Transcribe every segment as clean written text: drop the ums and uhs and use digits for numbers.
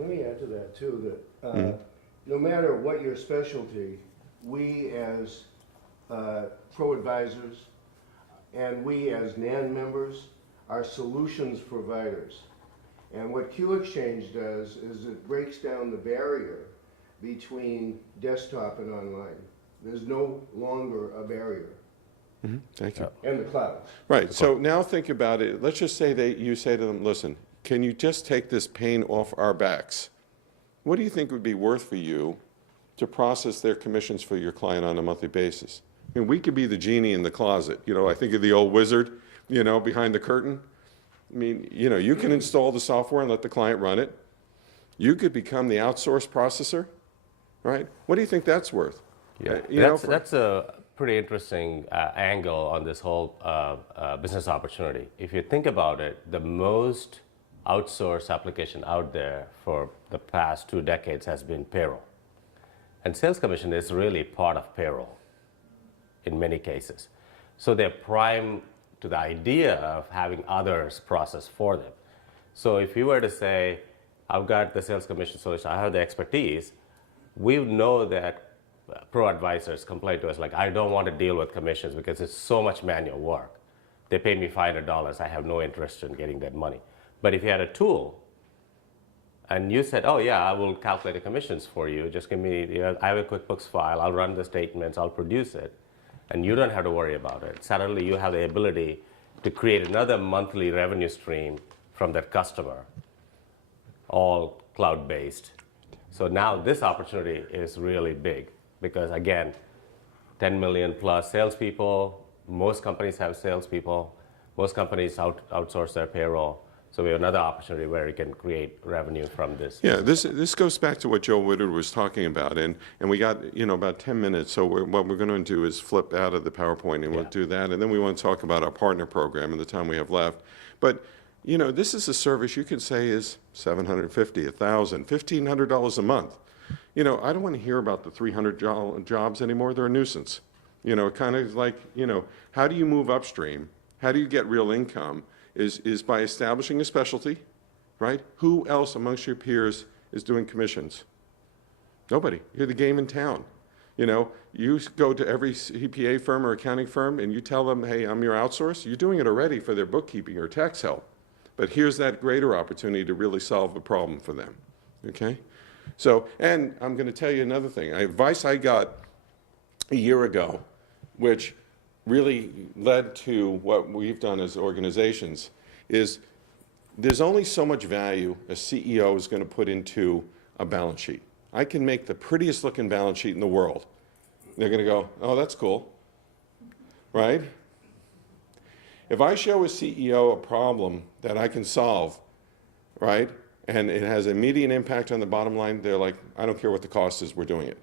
let me add to that too, that no matter what your specialty, we as pro advisors and we as NAN members are solutions providers. And what Q Exchange does is it breaks down the barrier between desktop and online. There's no longer a barrier. Thank you. And the cloud. Right, so now think about it. Let's just say that you say to them, listen, can you just take this pain off our backs? What do you think would be worth for you to process their commissions for your client on a monthly basis? I mean, we could be the genie in the closet. You know, I think of the old wizard, you know, behind the curtain. I mean, you know, you can install the software and let the client run it. You could become the outsourced processor, right? What do you think that's worth? Yeah, that's a pretty interesting angle on this whole business opportunity. If you think about it, the most outsourced application out there for the past 2 decades has been payroll. And sales commission is really part of payroll in many cases. So they're prime to the idea of having others process for them. So if you were to say, I've got the sales commission solution, I have the expertise, we know that pro advisors complain to us like, I don't want to deal with commissions because it's so much manual work. They pay me $500, I have no interest in getting that money. But if you had a tool and you said, oh yeah, I will calculate the commissions for you, just give me, I have a QuickBooks file, I'll run the statements, I'll produce it, and you don't have to worry about it. Suddenly you have the ability to create another monthly revenue stream from that customer, all cloud-based. So now this opportunity is really big because again, 10 million plus salespeople, most companies have salespeople, most companies outsource their payroll. So we have another opportunity where we can create revenue from this. Yeah, this goes back to what Joe Woodard was talking about, and we got, you know, about 10 minutes, so what we're going to do is flip out of the PowerPoint, and we'll do that, and then we want to talk about our partner program in the time we have left. But, you know, this is a service you could say is $750, $1,000, $1,500 a month. You know, I don't want to hear about the 300 jobs anymore. They're a nuisance. You know, kind of like, you know, how do you move upstream? How do you get real income? Is by establishing a specialty, right? Who else amongst your peers is doing commissions? Nobody. You're the game in town. You know, you go to every CPA firm or accounting firm and you tell them, hey, I'm your outsource. You're doing it already for their bookkeeping or tax help. But here's that greater opportunity to really solve a problem for them, okay? So, and I'm going to tell you another thing. Advice I got a year ago, which really led to what we've done as organizations, is there's only so much value a CEO is going to put into a balance sheet. I can make the prettiest looking balance sheet in the world. They're going to go, oh, that's cool, right? If I show a CEO a problem that I can solve, right, and it has immediate impact on the bottom line, they're like, I don't care what the cost is, we're doing it.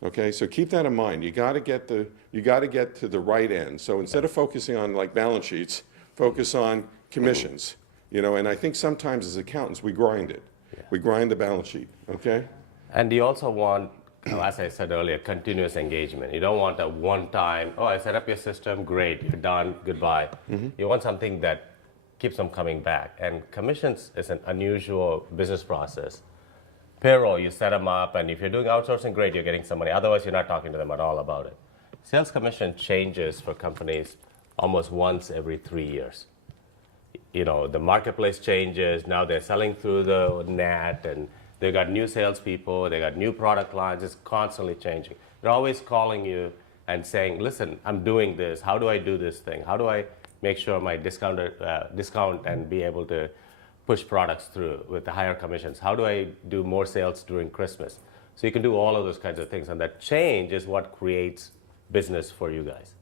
Okay, so keep that in mind. You got to get to the right end. So instead of focusing on like balance sheets, focus on commissions. You know, and I think sometimes as accountants we grind it. Yeah. We grind the balance sheet. Okay. And you also want, as I said earlier, continuous engagement. You don't want a one-time, oh, I set up your system, great, you're done, goodbye. You want something that keeps them coming back. And commissions is an unusual business process. Payroll, you set them up, and if you're doing outsourcing, great, you're getting some money. Otherwise, you're not talking to them at all about it. Sales commission changes for companies almost once every 3 years. You know, the marketplace changes. Now they're selling through the net, and they got new salespeople, they got new product lines. It's constantly changing. They're always calling you and saying, listen, I'm doing this. How do I do this thing? How do I make sure my discount and be able to push products through with the higher commissions? How do I do more sales during Christmas? So you can do all of those kinds of things. And that change is what creates business for you guys,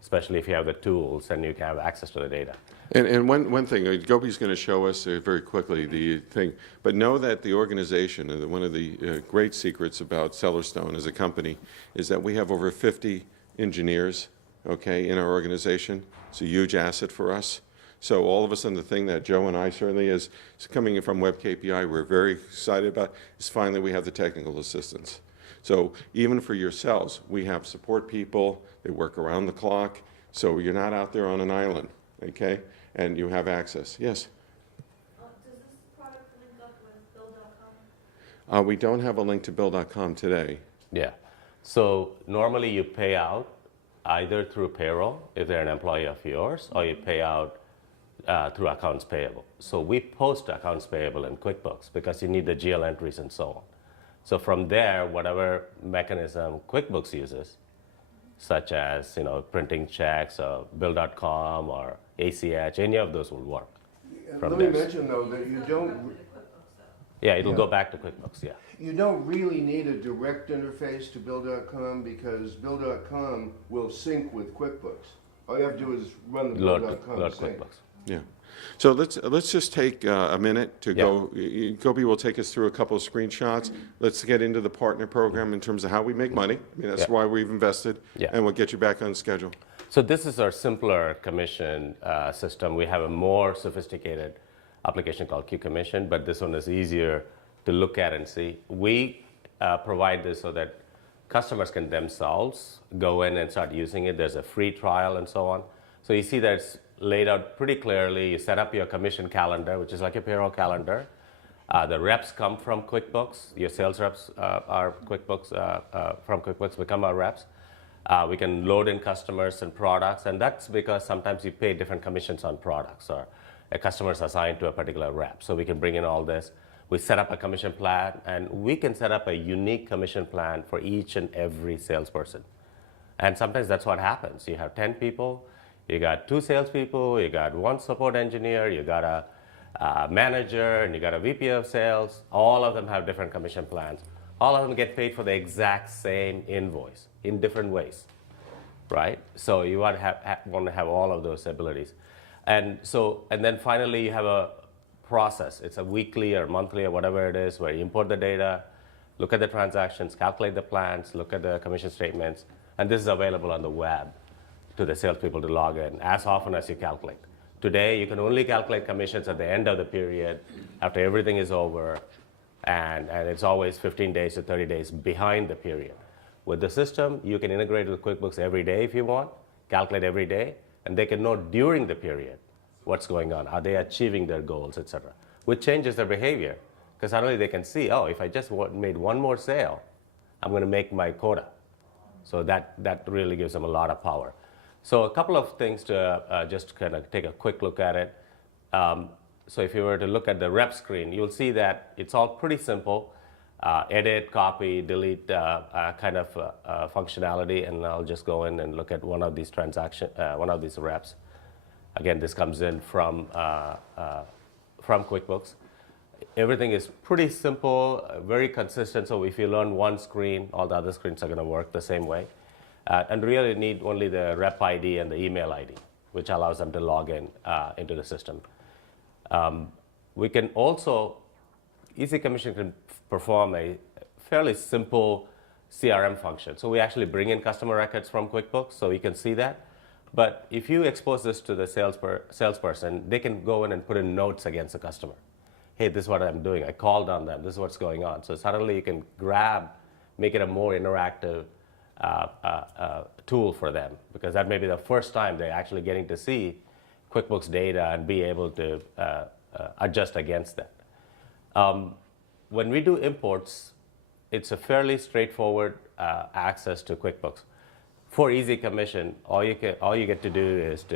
especially if you have the tools and you can have access to the data. And one thing, Gopi's going to show us very quickly the thing, but know that the organization, and one of the great secrets about Cellarstone as a company is that we have over 50 engineers, okay, in our organization. It's a huge asset for us. So all of a sudden, the thing that Joe and I certainly is coming in from Web KPI, we're very excited about, is finally we have the technical assistance. So even for yourselves, we have support people, they work around the clock, so you're not out there on an island, okay? And you have access. Yes? Does this product link up with Build We don't have a link to Bill.com today. Yeah. So normally you pay out either through payroll if they're an employee of yours, or you pay out through accounts payable. So we post accounts payable in QuickBooks because you need the GL entries and so on. So from there, whatever mechanism QuickBooks uses, such as printing checks or Bill.com or ACH, any of those will work. Let me mention though that you don't. Yeah, it'll go back to QuickBooks, yeah. You don't really need a direct interface to Bill.com because Bill.com will sync with QuickBooks. All you have to do is run the Load Bill.com sync. QuickBooks. Yeah. So let's just take a minute to Yeah. go. Gopi will take us through a couple of screenshots. Let's get into the partner program in terms of how we make money. I mean, that's Yeah. why we've invested, Yeah. and we'll get you back on schedule. So this is our simpler commission system. We have a more sophisticated application called Q Commission, but this one is easier to look at and see. We provide this so that customers can themselves go in and start using it. There's a free trial and so on. So you see that it's laid out pretty clearly. You set up your commission calendar, which is like a payroll calendar. The reps come from QuickBooks. Your sales reps are from QuickBooks become our reps. We can load in customers and products, and that's because sometimes you pay different commissions on products, or a customer is assigned to a particular rep. So we can bring in all this. We set up a commission plan, and we can set up a unique commission plan for each and every salesperson. And sometimes that's what happens. You have 10 people, you got 2 salespeople, you got 1 support engineer, you got a manager, and you got a VP of sales. All of them have different commission plans. All of them get paid for the exact same invoice in different ways, right? So you want to have all of those abilities. And then finally you have a process. It's a weekly or monthly or whatever it is, where you import the data, look at the transactions, calculate the plans, look at the commission statements, and this is available on the web to the salespeople to log in as often as you calculate. Today, you can only calculate commissions at the end of the period, after everything is over, and it's always 15 days to 30 days behind the period. With the system, you can integrate with QuickBooks every day if you want, calculate every day, and they can know during the period what's going on. Are they achieving their goals, etc., which changes their behavior. Because suddenly they can see, oh, if I just made one more sale, I'm going to make my quota. So that really gives them a lot of power. So a couple of things to just kind of take a quick look at it. So if you were to look at the rep screen, you'll see that it's all pretty simple. Edit, copy, delete kind of functionality, and I'll just go in and look at one of these one of these reps. Again, this comes in from QuickBooks. Everything is pretty simple, very consistent. So if you learn one screen, all the other screens are going to work the same way. And really need only the rep ID and the email ID, which allows them to log in into the system. We can also, Easy Commission can perform a fairly simple CRM function. So we actually bring in customer records from QuickBooks, so you can see that. But if you expose this to the salesperson, they can go in and put in notes against the customer. Hey, this is what I'm doing. I called on them. This is what's going on. So suddenly you can make it a more interactive tool for them, because that may be the first time they're actually getting to see QuickBooks data and be able to adjust against that. When we do imports, it's a fairly straightforward access to QuickBooks. For Easy Commission, all you get to do is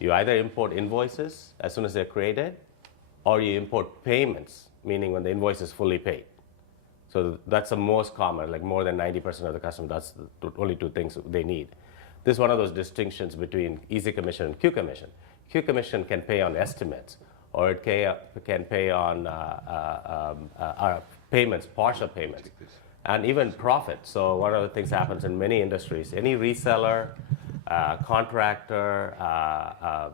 you either import invoices as soon as they're created, or you import payments, meaning when the invoice is fully paid. So that's the most common, like more than 90% of the customers, that's the only 2 things they need. This is one of those distinctions between Easy Commission and Q Commission. Q Commission can pay on estimates, or it can pay on payments, partial payments, and even profit. So one of the things happens in many industries, any reseller, contractor,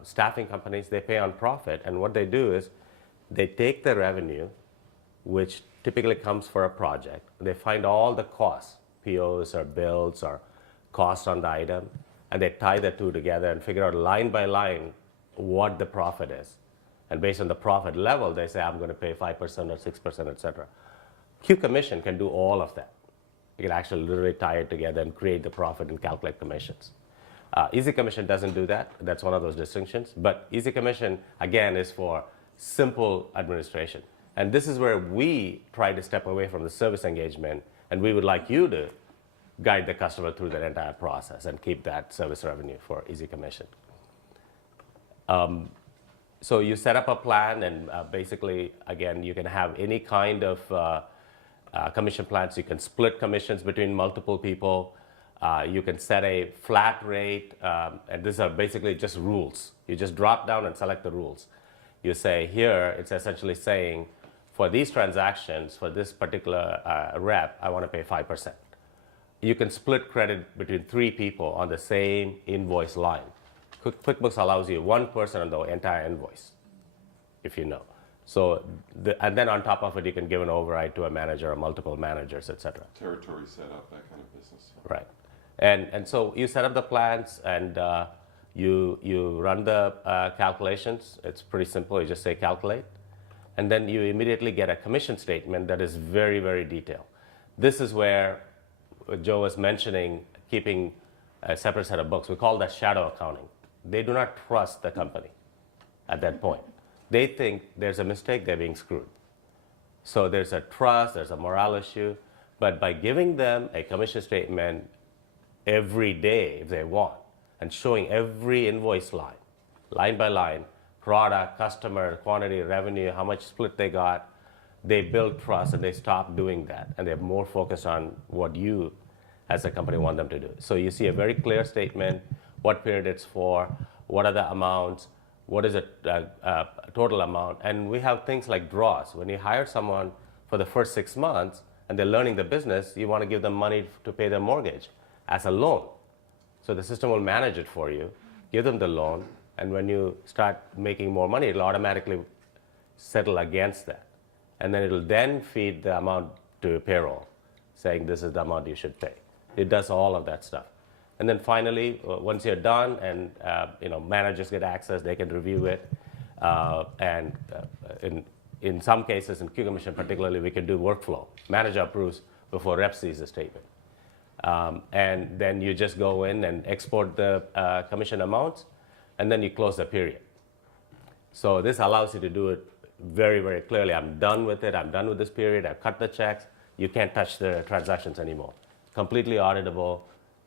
staffing companies, they pay on profit, and what they do is they take the revenue, which typically comes for a project. They find all the costs, POs or bills or cost on the item, and they tie the 2 together and figure out line by line what the profit is. And based on the profit level, they say, I'm going to pay 5% or 6%, etc. Q Commission can do all of that. You can actually literally tie it together and create the profit and calculate commissions. Easy Commission doesn't do that. That's one of those distinctions. But Easy Commission, again, is for simple administration. And this is where we try to step away from the service engagement, and we would like you to guide the customer through that entire process and keep that service revenue for Easy Commission. So you set up a plan, and basically, again, you can have any kind of commission plans. You can split commissions between multiple people. You can set a flat rate, and these are basically just rules. You just drop down and select the rules. You say here, it's essentially saying, for these transactions, for this particular rep, I want to pay 5%. You can split credit between 3 people on the same invoice line. QuickBooks allows you 1 person on the entire invoice, if you know. So, and then on top of it, you can give an override to a manager or multiple managers, et cetera. Territory setup, that kind of business. Right. And so you set up the plans, and you run the calculations. It's pretty simple. You just say calculate. And then you immediately get a commission statement that is very, very detailed. This is where Joe was mentioning keeping a separate set of books. We call that shadow accounting. They do not trust the company at that point. They think there's a mistake, they're being screwed. So there's a trust, there's a morale issue. But by giving them a commission statement every day, if they want, and showing every invoice line by line, product, customer, quantity, revenue, how much split they got, they build trust, and they stop doing that. And they're more focused on what you as a company want them to do. So you see a very clear statement, what period it's for, what are the amounts, what is the total amount. And we have things like draws. When you hire someone for the first 6 months and they're learning the business, you want to give them money to pay their mortgage as a loan. So the system will manage it for you, give them the loan, and when you start making more money, it'll automatically settle against that. And then it'll then feed the amount to payroll, saying this is the amount you should pay. It does all of that stuff. And then finally, once you're done and managers get access, they can review it. And in some cases, in Q Commission particularly, we can do workflow. Manager approves before rep sees the statement. And then you just go in and export the commission amounts, and then you close the period. So this allows you to do it very, very clearly. I'm done with it. I'm done with this period. I've cut the checks. You can't touch the transactions anymore. Completely auditable,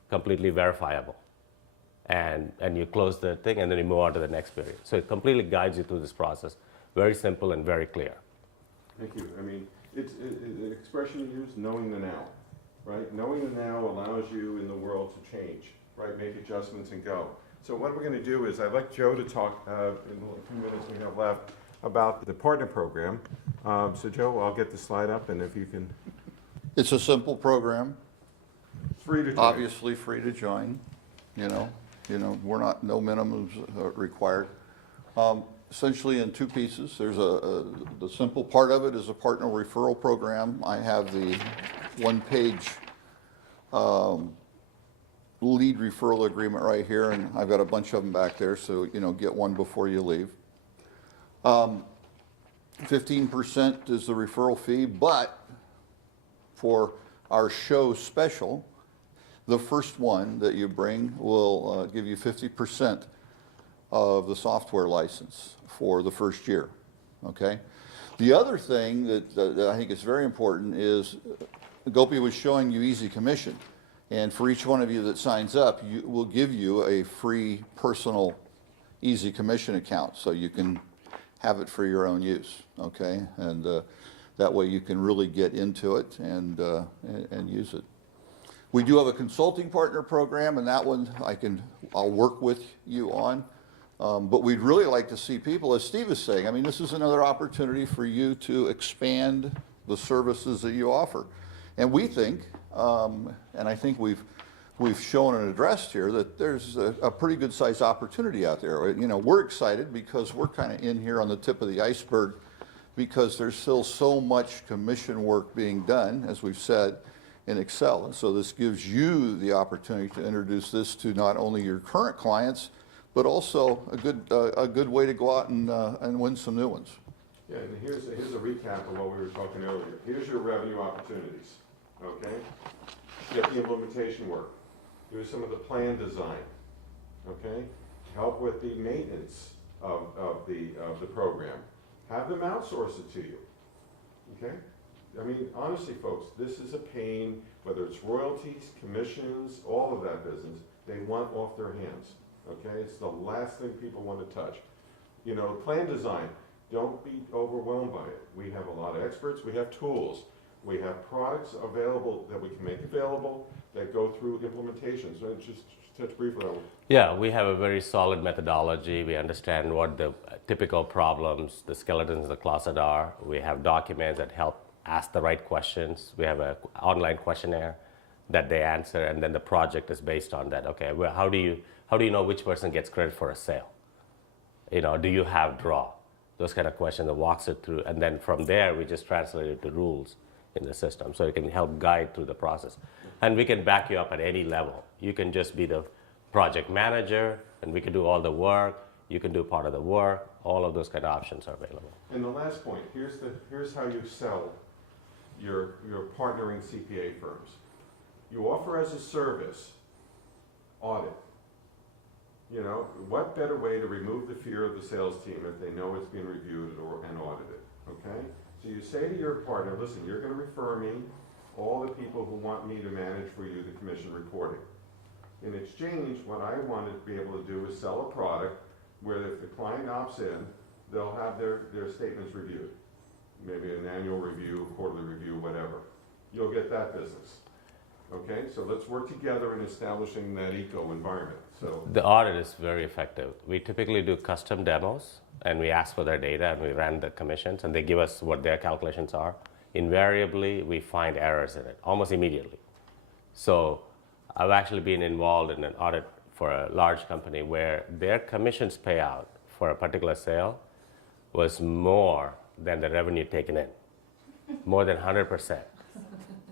completely verifiable. And you close the thing, and then you move on to the next period. So it completely guides you through this process. Very simple and very clear. Thank you. I mean, it's the expression you use, knowing the now, right? Knowing the now allows you in the world to change, right? Make adjustments and go. So what we're going to do is I'd like Joe to talk in the few minutes we have left about the partner program. So Joe, I'll get the slide up, and if you can. It's a simple program, Free to join. obviously free to join. We're not, no minimums required. Essentially in 2 pieces. There's the simple part of it is a partner referral program. I have the 1-page lead referral agreement right here, and I've got a bunch of them back there, so get one before you leave. 15% is the referral fee, but for our show special, the first one that you bring will give you 50% of the software license for the first year, okay? The other thing that I think is very important is Gopi was showing you Easy Commission, and for each one of you that signs up, we'll give you a free personal Easy Commission account so you can have it for your own use, okay? And that way you can really get into it and use it. We do have a consulting partner program, and that one I'll work with you on. But we'd really like to see people, as Steve is saying, I mean, this is another opportunity for you to expand the services that you offer. And we think, and I think we've shown and addressed here, that there's a pretty good sized opportunity out there. We're excited because we're kind of in here on the tip of the iceberg, because there's still so much commission work being done, as we've said, in Excel. And so this gives you the opportunity to introduce this to not only your current clients, but also a good way to go out and win some new ones. Yeah, and here's a recap of what we were talking earlier. Here's your revenue opportunities, okay? Get the implementation work. Do some of the plan design, okay? Help with the maintenance of the program. Have them outsource it to you, okay? I mean, honestly, folks, this is a pain, whether it's royalties, commissions, all of that business, they want off their hands, okay? It's the last thing people want to touch. You know, plan design, don't be overwhelmed by it. We have a lot of experts, we have tools, we have products available that we can make available that go through implementation. So just touch briefly on. Yeah, we have a very solid methodology. We understand what the typical problems, the skeletons in the closet are. We have documents that help ask the right questions. We have an online questionnaire that they answer, and then the project is based on that. Okay, well, how do you know which person gets credit for a sale? You know, do you have draw? Those kind of questions that walks it through, and then from there we just translate it to rules in the system, so it can help guide through the process. And we can back you up at any level. You can just be the project manager, and we can do all the work. You can do part of the work. All of those kind of options are available. And the last point, here's how you sell your partnering CPA firms. You offer as a service audit. You know, what better way to remove the fear of the sales team if they know it's being reviewed and audited, okay? So you say to your partner, listen, you're gonna refer me all the people who want me to manage for you the commission reporting. In exchange, what I want to be able to do is sell a product where if the client opts in, they'll have their statements reviewed. Maybe an annual review, quarterly review, whatever. You'll get that business. Okay, so let's work together in establishing that eco environment. So The audit is very effective. We typically do custom demos, and we ask for their data, and we run the commissions, and they give us what their calculations are. Invariably, we find errors in it, almost immediately. So I've actually been involved in an audit for a large company where their commissions payout for a particular sale was more than the revenue taken in, more than 100%.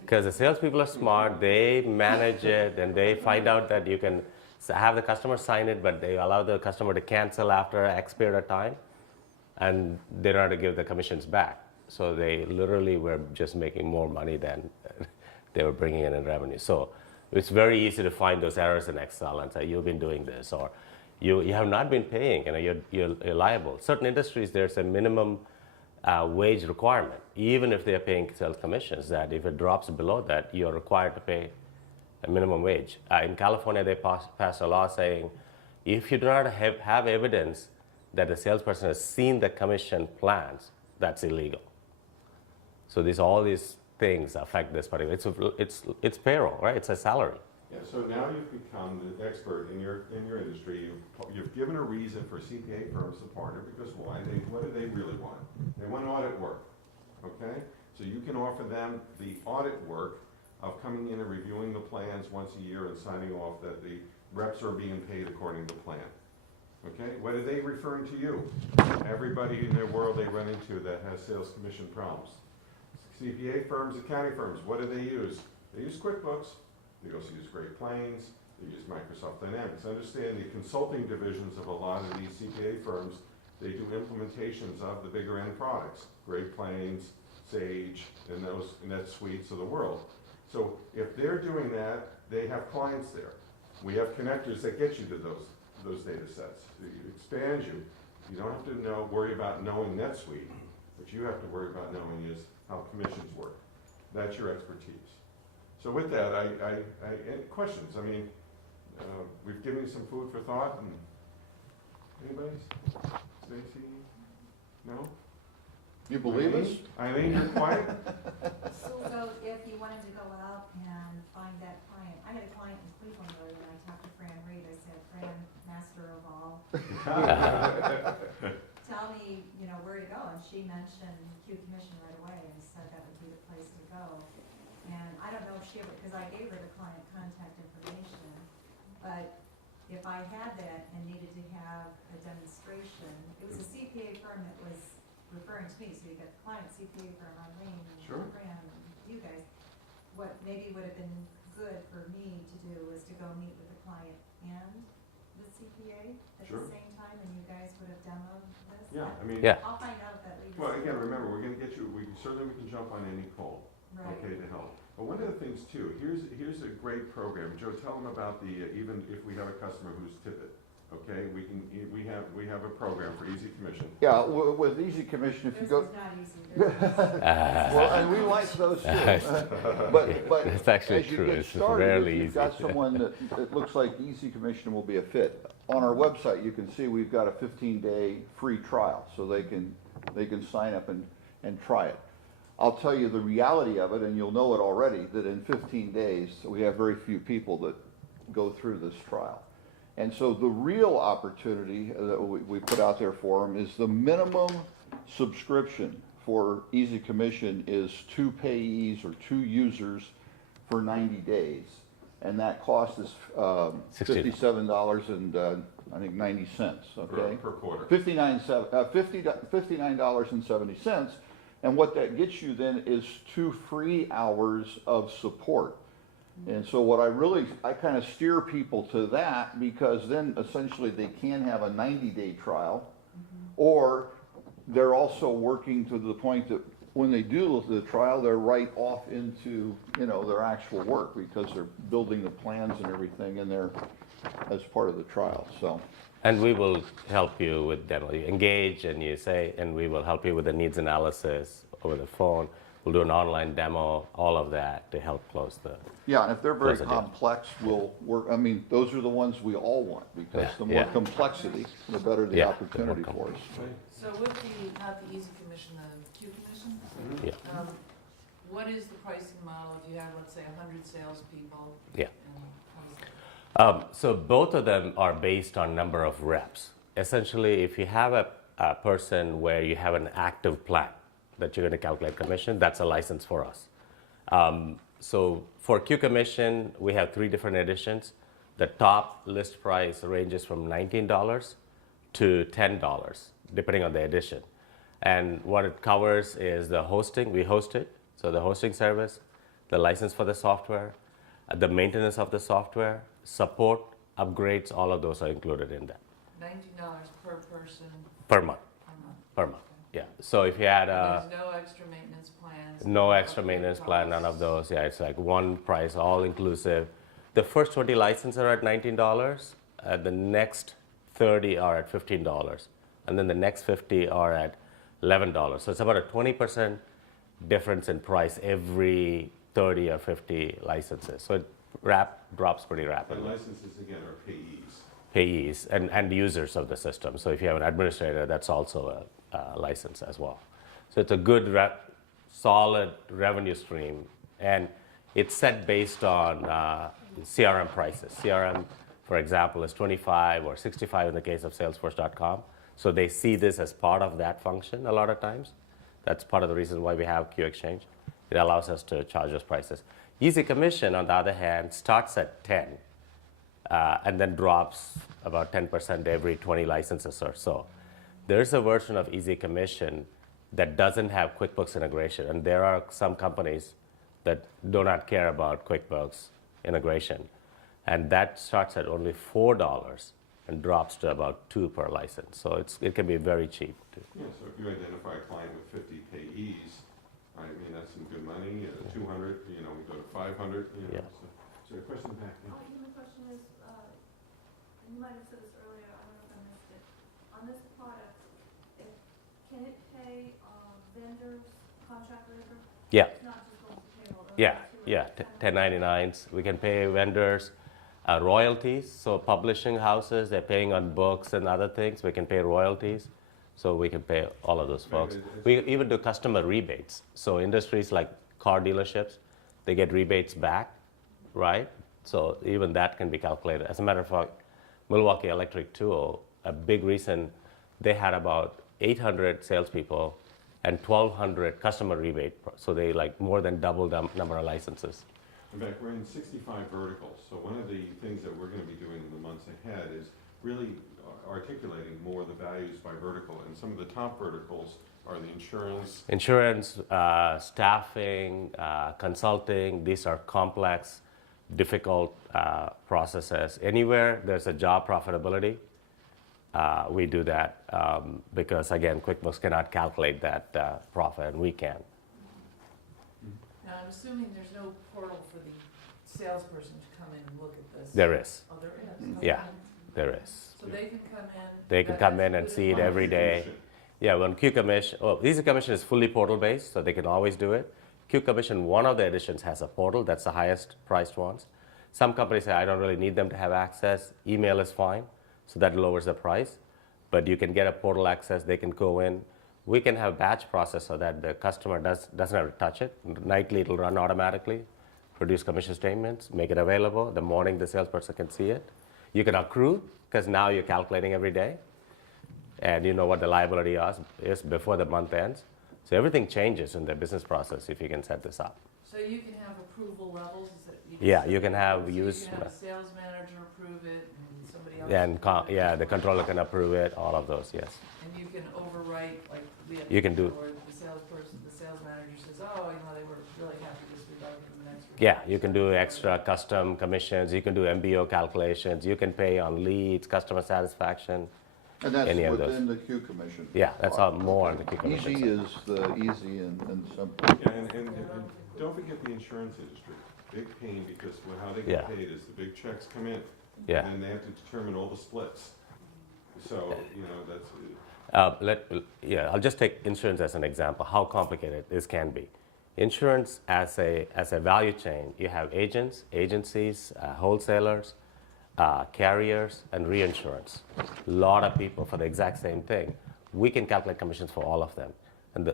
Because the salespeople are smart, they manage it, and they find out that you can have the customer sign it, but they allow the customer to cancel after X period of time, and they don't have to give the commissions back. So they literally were just making more money than they were bringing in revenue. So it's very easy to find those errors in Excel and say, you've been doing this, or you have not been paying, you know, you're liable. Certain industries, there's a minimum wage requirement, even if they're paying sales commissions, that if it drops below that, you're required to pay a minimum wage. In California, they passed a law saying, if you do not have evidence that the salesperson has seen the commission plans, that's illegal. So all these things affect this particular. It's payroll, right? It's a salary. yeah, so now you've become the expert in your industry. You've given a reason for CPA firms to partner because why? What do they really want? They want audit work. Okay, so you can offer them the audit work of coming in and reviewing the plans once a year and signing off that the reps are being paid according to plan. Okay, what are they referring to you? Everybody in their world they run into that has sales commission problems. CPA firms, accounting firms, what do they use? They use QuickBooks. They also use Great Plains. They use Microsoft Dynamics. Understand the consulting divisions of a lot of these CPA firms, they do implementations of the bigger end products, Great Plains, Sage, and those NetSuites of the world. So if they're doing that, they have clients there. We have connectors that get you to those data sets. So you expand you. You don't have to worry about knowing NetSuite. What you have to worry about knowing is how commissions work. That's your expertise. So with that, any questions? I mean, we've given you some food for thought. And anybody? Stacy? No? You believe us? Eileen, you're quiet? So if you wanted to go out and find that client, I had a client in Cleveland earlier, and I talked to Fran Reed. I said, Fran, master of all, tell me, where to go. And she mentioned Q Commission right away and said that would be the place to go. And I don't know if she ever, because I gave her the client contact information, but if I had that and needed to have a demonstration, it was a CPA firm that was referring to me, so you got the client, CPA firm, Eileen, and Sure. Fran, and you guys. What maybe would have been good for me to do was to go meet with the client and the CPA at Sure. the same time, and you guys would have demoed this. Yeah, I mean, Yeah. I'll find out if that leads. well, again, remember, we're going to get you, we can jump on any call, Right. okay, to help. But one of the things too, here's a great program. Joe, tell them about the, even if we have a customer who's okay? We have a program for easy commission. Yeah, with Easy Commission, if you This go, is not easy. well, and we like those too. But That's actually as you true. get It's started, rarely if you've easy. got someone that it looks like Easy Commission will be a fit. On our website, you can see we've got a 15-day free trial, so they can sign up and try it. I'll tell you the reality of it, and you'll know it already, that in 15 days, we have very few people that go through this trial. And so the real opportunity that we put out there for them is the minimum subscription for Easy Commission is 2 payees or 2 users for 90 days. And that cost is $57 and I think 90 cents, okay? Per quarter. $59.70. And what that gets you then is 2 free hours of support. And so what I kind of steer people to that, because then essentially they can have a 90-day trial, or they're also working to the point that when they do the trial, they're right off into, their actual work, because they're building the plans and everything in there as part of the trial, so. And we will help you with demo. You engage and you say, and we will help you with the needs analysis over the phone. We'll do an online demo, all of that to help close the. Yeah, and if they're very Close the deal. complex, we'll work, those are the ones we all want, because Yeah, the more yeah. complexity, the better the Yeah, opportunity the more for us. So with not the Easy Commission, the Q Commission, Yeah. what is the pricing model if you have, let's say, 100 salespeople? Yeah. And how does that- So both of them are based on number of reps. Essentially, if you have a person where you have an active plan that you're going to calculate commission, that's a license for us. So for Q Commission, we have 3 different editions. The top list price ranges from $19 to $10, depending on the edition. And what it covers is the hosting, we host it, so the hosting service, the license for the software, the maintenance of the software, support, upgrades, all of those are included in that $19 per person per month. per month. Per month, yeah. So if you had And there's no extra maintenance plans? no extra maintenance plan, none of those, yeah, it's like one price, all inclusive. The first 20 licenses are at $19, the next 30 are at $15, and then the next 50 are at $11. So it's about a 20% difference in price every 30 or 50 licenses. So it drops pretty And rapidly. licenses, again, are payees. Payees and users of the system. So if you have an administrator, that's also a license as well. So it's a good, solid revenue stream, and it's set based on CRM prices. CRM, for example, is 25 or 65 in the case of Salesforce.com. So they see this as part of that function a lot of times. That's part of the reason why we have Q Exchange. It allows us to charge those prices. Easy Commission, on the other hand, starts at 10 and then drops about 10% every 20 licenses or so. There's a version of Easy Commission that doesn't have QuickBooks integration, and there are some companies that do not care about QuickBooks integration, and that starts at only $4 and drops to about $2 per license. So it can be very cheap. Yeah, so if you identify a client with 50 payees, I mean, that's some good money, 200, we go to 500, Yeah. So the question back, yeah. My question is, and you might have said this earlier, I don't know if I missed it. On this product, can it pay vendors, contract labor? Yeah, It's not just going to payroll. yeah, yeah. 1099s. We can pay vendors royalties. So publishing houses, they're paying on books and other things. We can pay royalties. So we can pay all of those folks. We even do customer rebates. So industries like car dealerships, they get rebates back, right? So even that can be calculated. As a matter of fact, Milwaukee Electric Tool, a big reason, they had about 800 salespeople and 1,200 customer rebate. So they like more than double the number of licenses. In fact, we're in 65 verticals, so one of the things that we're going to be doing in the months ahead is really articulating more the values by vertical, and some of the top verticals are the insurance. Insurance, staffing, consulting, these are complex, difficult processes. Anywhere there's a job profitability, we do that because, again, QuickBooks cannot calculate that profit, and we can. Now, I'm assuming there's no portal for the salesperson to come in and look at this. There is. Oh, there is? Yeah. There is. So they can come in. They can that- come that's in and included see it in every day. Yeah, when Q Commission, Easy Commission is fully portal based, so they can always do it. Q Commission, one of the editions has a portal, that's the highest priced ones. Some companies say, I don't really need them to have access, email is fine, so that lowers the price. But you can get a portal access, they can go in. We can have batch process so that the customer doesn't have to touch it. Nightly, it'll run automatically, produce commission statements, make it available. The morning, the salesperson can see it. You can accrue, because now you're calculating every day, and you know what the liability is before the month ends. So everything changes in the business process if you can set this up. So you can have approval levels, is that? Yeah, set you can the have levels? use- So you can have a sales manager approve it, and somebody else. And approve it. yeah, the controller can approve it, all of those, yes. And you can overwrite, like, we have. You can do- Or the salesperson, the sales manager says, oh, you know, they were really happy this week, I'll give them an extra. Yeah, you can do extra custom commissions, you can do MBO calculations, you can pay on leads, customer satisfaction. And that's Any of those. within the Q Commission. Yeah, that's all more on the Q Commission Easy side. is the easy and simple. Yeah, and don't forget the insurance industry. Big pain because how they Yeah. get paid is the big checks come in. Yeah. And they have to determine all the splits. So, you know, that's, I'll just take insurance as an example, how complicated this can be. Insurance as a value chain, you have agents, agencies, wholesalers, carriers, and reinsurance. A lot of people for the exact same thing. We can calculate commissions for all of them.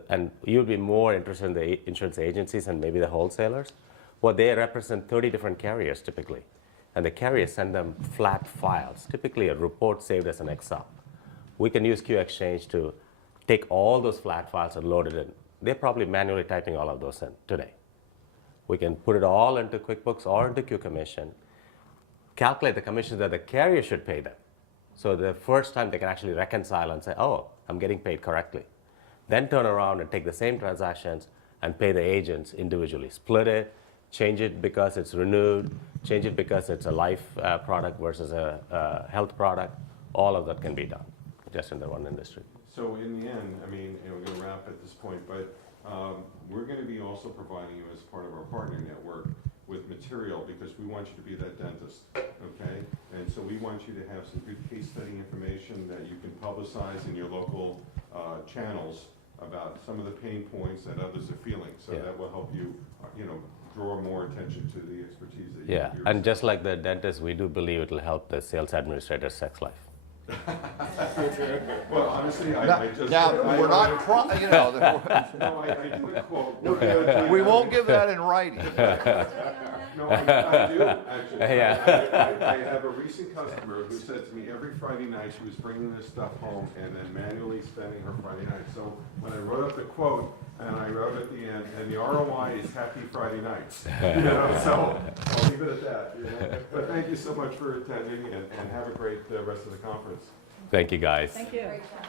And you'll be more interested in the insurance agencies and maybe the wholesalers. Well, they represent 30 different carriers typically. And the carriers send them flat files, typically a report saved as an Excel. We can use Q Exchange to take all those flat files and load it in. They're probably manually typing all of those in today. We can put it all into QuickBooks or into Q Commission, calculate the commissions that the carrier should pay them. So the first time they can actually reconcile and say, oh, I'm getting paid correctly. Then turn around and take the same transactions and pay the agents individually. Split it, change it because it's renewed, change it because it's a life product versus a health product. All of that can be done just in the one industry. so in the end, I mean, and we're gonna wrap at this point, but we're gonna be also providing you as part of our partner network with material because we want you to be that dentist, okay? And so we want you to have some good case study information that you can publicize in your local channels about some of the pain points that others are feeling. So Yeah. that will help you, you know, draw more attention to the expertise that Yeah, you're. and just like the dentist, we do believe it will help the sales administrator's sex life. Well, honestly, Now, I just. now, we're not, you know, No, I do a quote. we won't give that in writing. No, I do, actually. Yeah. I have a recent customer who said to me every Friday night she was bringing this stuff home and then manually spending her Friday night. So when I wrote up the quote, and I wrote at the end, and the ROI is happy Friday nights. You know, so I'll leave it at that. You know? But thank you so much for attending and have a great rest of the conference. Thank you, guys. Thank you. Great job.